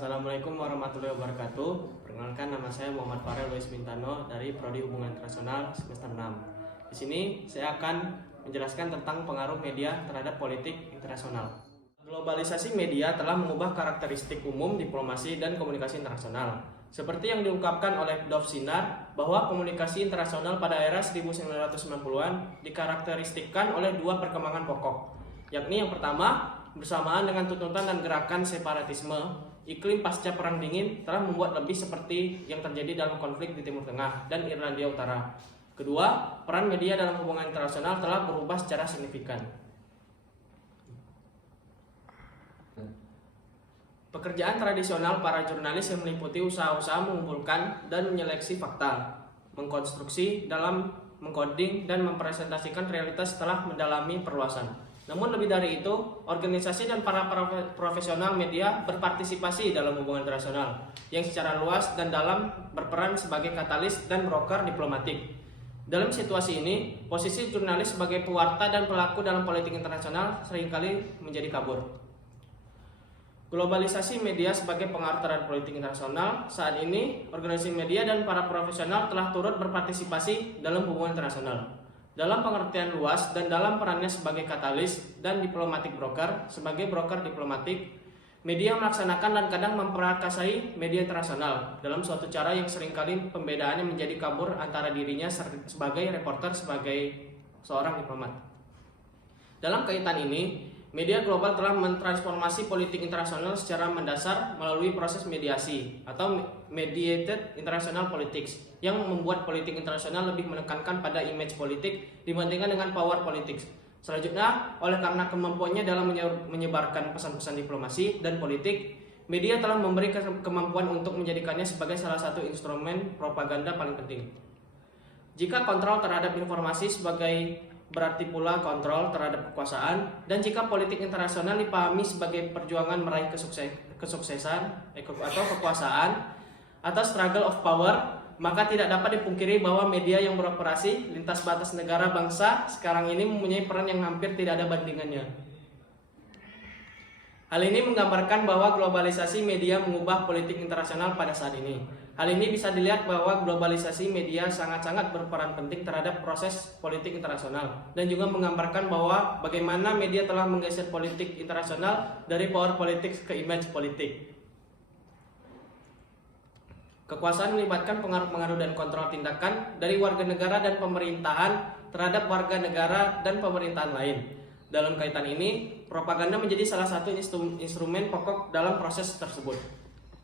Assalamualaikum warahmatullahi wabarakatuh. Perkenalkan, nama saya Muhammad Farel Luis Bintano dari Prodi Hubungan Internasional semester 6. Di sini saya akan menjelaskan tentang pengaruh media terhadap politik internasional. Globalisasi media telah mengubah karakteristik umum diplomasi dan komunikasi internasional. Seperti yang diungkapkan oleh Dov Sinar, bahwa komunikasi internasional pada era 1990-an dikarakteristikkan oleh dua perkembangan pokok, yakni yang pertama, bersamaan dengan tuntutan dan gerakan separatisme, iklim pasca Perang Dingin telah membuat lebih seperti yang terjadi dalam konflik di Timur Tengah dan Irlandia Utara. Kedua, peran media dalam hubungan internasional telah berubah secara signifikan. Pekerjaan tradisional para jurnalis yang meliputi usaha-usaha mengumpulkan dan menyeleksi fakta, mengkonstruksi, dalam mengkoding dan mempresentasikan realitas telah mendalami perluasan. Namun lebih dari itu, organisasi dan para profesional media berpartisipasi dalam hubungan internasional yang secara luas dan dalam berperan sebagai katalis dan broker diplomatik. Dalam situasi ini, posisi jurnalis sebagai pewarta dan pelaku dalam politik internasional seringkali menjadi kabur. Globalisasi media sebagai pengaruh terhadap politik internasional. Saat ini, organisasi media dan para profesional telah turut berpartisipasi dalam hubungan internasional dalam pengertian luas dan dalam perannya sebagai katalis dan diplomatic broker. Sebagai broker diplomatik, media melaksanakan dan kadang memperakasai media internasional dalam suatu cara yang seringkali pembedaannya menjadi kabur antara dirinya sebagai reporter sebagai seorang diplomat. Dalam kaitan ini, media global telah mentransformasi politik internasional secara mendasar melalui proses mediasi atau mediated international politics yang membuat politik internasional lebih menekankan pada image politik dibandingkan dengan power politics. Selanjutnya, oleh karena kemampuannya dalam menyebarkan pesan-pesan diplomasi dan politik, media telah memberi kemampuan untuk menjadikannya sebagai salah satu instrumen propaganda paling penting. Jika kontrol terhadap informasi sebagai berarti pula kontrol terhadap kekuasaan, dan jika politik internasional dipahami sebagai perjuangan meraih kesuksesan atau kekuasaan atau struggle of power, maka tidak dapat dipungkiri bahwa media yang beroperasi lintas batas negara bangsa sekarang ini mempunyai peran yang hampir tidak ada bandingannya. Hal ini menggambarkan bahwa globalisasi media mengubah politik internasional pada saat ini. Hal ini bisa dilihat bahwa globalisasi media sangat-sangat berperan penting terhadap proses politik internasional, dan juga menggambarkan bahwa bagaimana media telah menggeser politik internasional dari power politics ke image politik. Kekuasaan melibatkan pengaruh-pengaruh dan kontrol tindakan dari warga negara dan pemerintahan terhadap warga negara dan pemerintahan lain. Dalam kaitan ini, propaganda menjadi salah satu instrumen pokok dalam proses tersebut.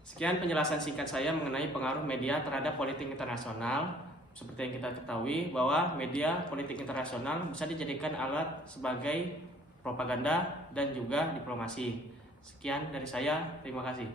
Sekian penjelasan singkat saya mengenai pengaruh media terhadap politik internasional. Seperti yang kita ketahui bahwa media politik internasional bisa dijadikan alat sebagai propaganda dan juga diplomasi. Sekian dari saya, terima kasih.